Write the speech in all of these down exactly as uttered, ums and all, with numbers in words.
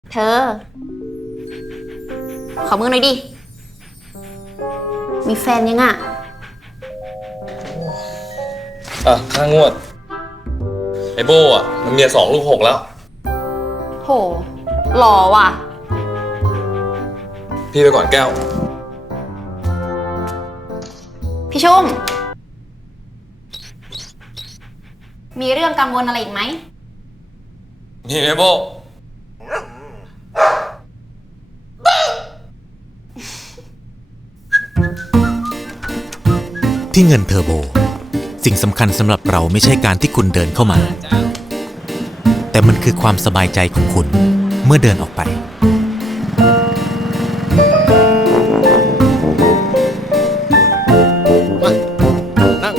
เธอ ขอมือหน่อยดิ มีแฟนยังอ่ะอ่ะค่างวด ไอโบอ่ะ มันเมียสองลูกหกแล้วโห หล่อว่ะพี่ไปก่อนแก้วพี่ชุ่ม มีเรื่องกังวลอะไรอีกไหมนี่ไอโบที่เงินเทอร์โบสิ่งสำคัญสำหรับเราไม่ใช่การที่คุณเดินเข้ามา แต่มันคือความสบายใจของคุณเมื่อเดินออกไปนั่ง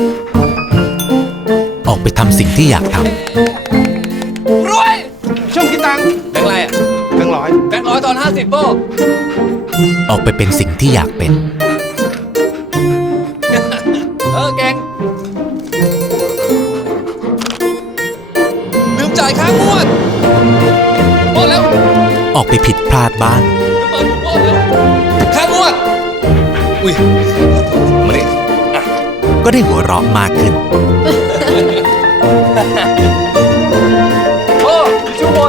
ออกไปทำสิ่งที่อยากทรวยช่วงกี่ตังค์แบงค์อะไรอ่ะแบงค์ร้อยแบงค์ร้อยตอนห้าสิบโบำออกไปเป็นสิ่งที่อยากเป็นเออแกงลืมจ่ายค่างวดโบแล้วออกไปผิดพลาดบ้างเปิดโบแล้วค่างวด อุ้ย มาดิก็ได้หัวเราะมากขึ้นโอ้ชั่วโมง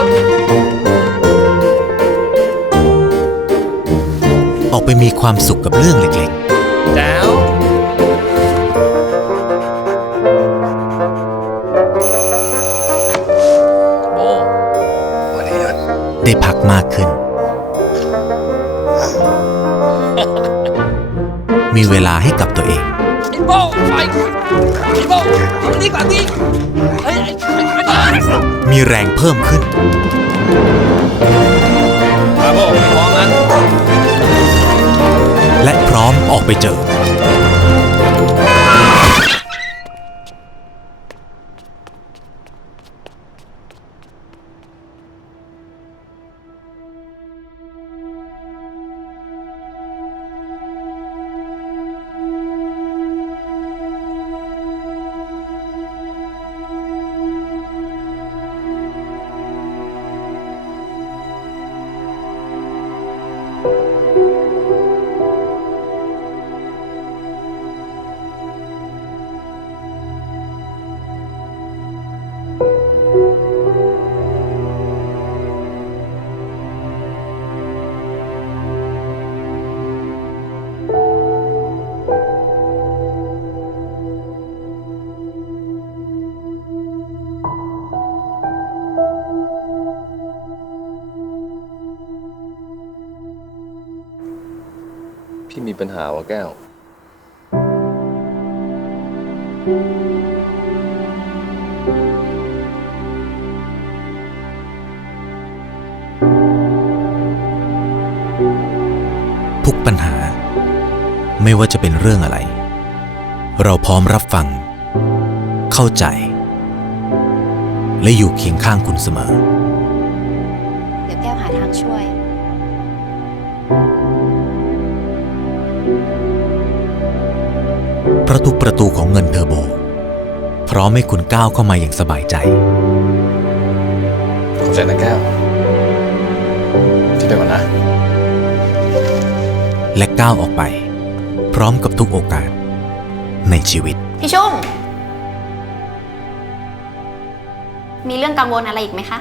ออกไปมีความสุขกับเรื่องเล็กแจ๋วโบวันนี้หยุดๆ ได้พักมากขึ้น มีเวลาให้กับตัวเองไอ้โบไปไอ้โบเอามานี่ก่อนดิเฮ้ยไอ้ไอ้ไอ้ไอ้มีแรงเพิ่มขึ้นมาโบพร้อมนั้นและพร้อมออกไปเจอพี่มีปัญหาวะแก้วทุกปัญหา ไม่ว่าจะเป็นเรื่องอะไร เราพร้อมรับฟัง เข้าใจ และอยู่เคียงข้างคุณเสมอเดี๋ยวแก้วหาทางช่วยเพราะทุกประตูของเงินเทอร์โบ พร้อมให้คุณก้าวเข้ามาอย่างสบายใจขอบใจนะแก้ว ที่ไปก่อนนะและก้าวออกไป พร้อมกับทุกโอกาส ในชีวิตพี่ชุ่ม มีเรื่องกังวลอะไรอีกไหมคะ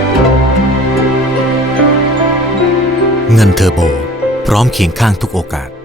เงินเทอร์โบ พร้อมเคียงข้างทุกโอกาส